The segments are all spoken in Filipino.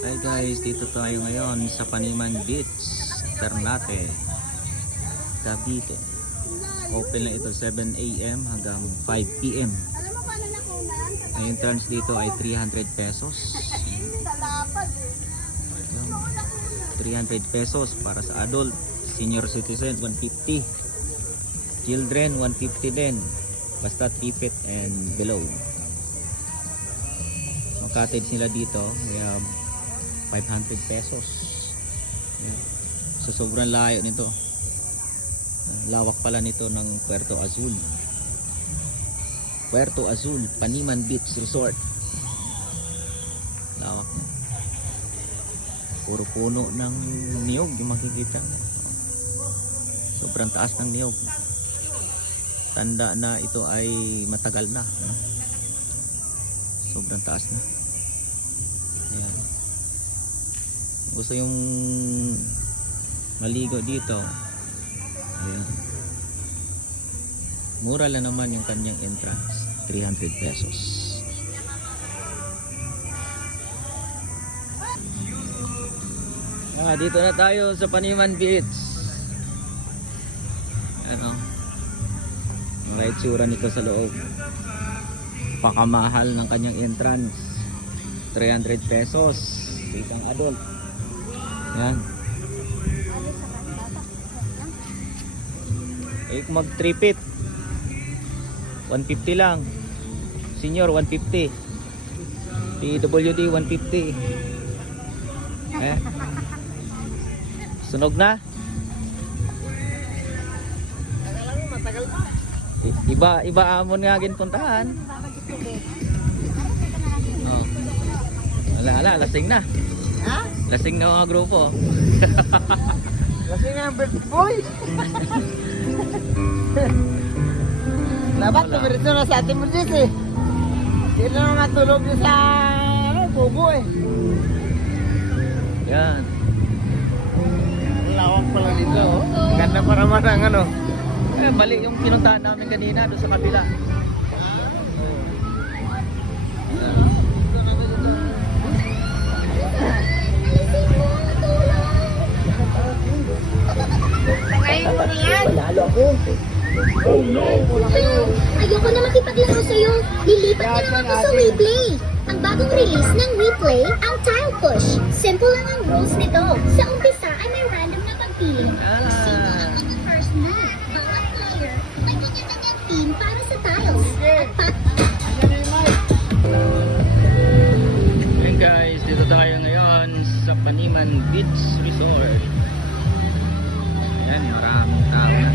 Hi guys, dito tayo ngayon sa Paniman Beach, Ternate, Cavite. Open lang ito 7 AM hanggang 5 PM. Ang entrance dito ay 300 pesos. 300 pesos para sa adult, senior citizen 150, children 150 din, basta 3 feet and below. Ang cottage nila dito, we have 500 pesos. So sobrang layo nito. Lawak pala nito ng Puerto Azul. Puerto Azul, Paniman Beach Resort. Lawak na. Puro puno ng niyog yung makikita. Sobrang taas ng niyog. Tanda na ito ay matagal na. Sobrang taas na. Yan. Gusto yung maligo dito, ayan. Mura lang naman yung kanyang entrance, 300 pesos. Dito na tayo sa Paniman Beach. Ano, mga itsura nito sa loob. Pakamahal ng kanyang entrance, 300 pesos isang adult. Yan. Eh kung mag 3 feet 150 lang. Senior 150. PWD 150. Eh. Sunog na? Matagal pa. Iba amon nga ginpuntahan. Oh. Ala, lasing na. Ha? Lasing na mga grupo. Lasing na ang birthday boy. Dapat tumirito na sa ating mundis eh. Sila na natulog yung sa bubo eh. Yan. Lawak pala dito oh. Ganda pa naman ang ano. Mali yung pinuntahan namin kanina doon sa kabila. Ngayon mo na yan. Lalo ako. Oh no. Ayoko na makipaglaro sa'yo. Lilipat na lang ako sa WePlay. Ang bagong release ng WePlay, ang Tile Push. Simple lang ang rules nito. Sa umpisa ay may random na pagpili. Sino ang first move? Bawat player, may kanya-kanyang team para sa tiles. At Hey guys, dito tayo ngayon sa Paniman Beach Resort. Ayan, maraming tao na.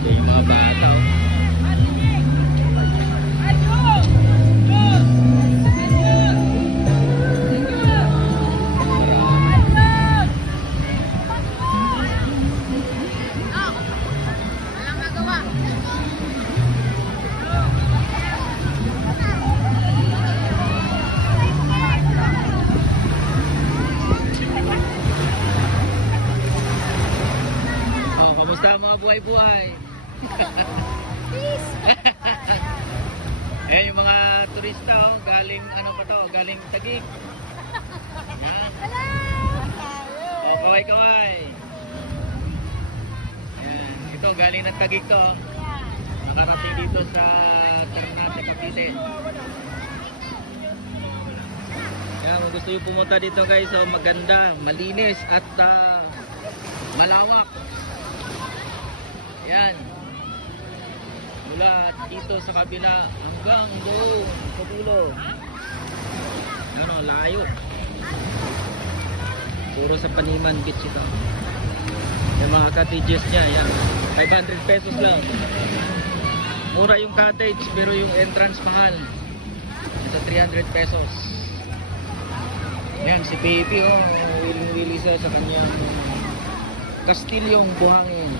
Ito yung mga bata oh. Kamusta mga buhay-buhay? Ayan yung mga turista oh, galing ano pa to, galing Taguig. Ayan. Oh, kaway-kaway. Ayan, ito galing ng Taguig to. Oh. Nakarating dito sa Ternate, Cavite. Ayan, kung gusto yung pumunta dito guys, oh, maganda, malinis at malawak. Yan. Mula dito sa kabila hanggang doon sa dulo. Ano, layo. Puro sa Paniman Beach ito. Yung mga cottages niya, yan. 500 pesos lang. Mura yung cottage pero yung entrance mahal. Ito 300 pesos. Yan, si Baby oh, willing-willing sa kanyang kastilyong buhangin.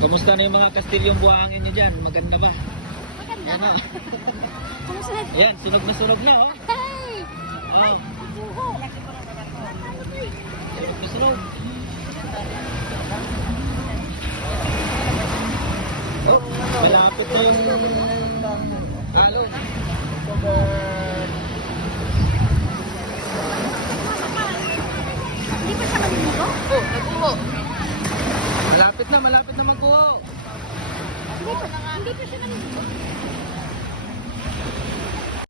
Kamusta na yung mga kastilyong buhangin nyo dyan? Maganda ba? maganda. Ano? Kamusta? Ayan, sunog na oh. Hey! Oh, Buho! sunog. Oh. Malapit na yung halo. Hindi pa siya maliligo? Oh, nagkuho. Malapit na magkuho. Hindi pa siya maliligo.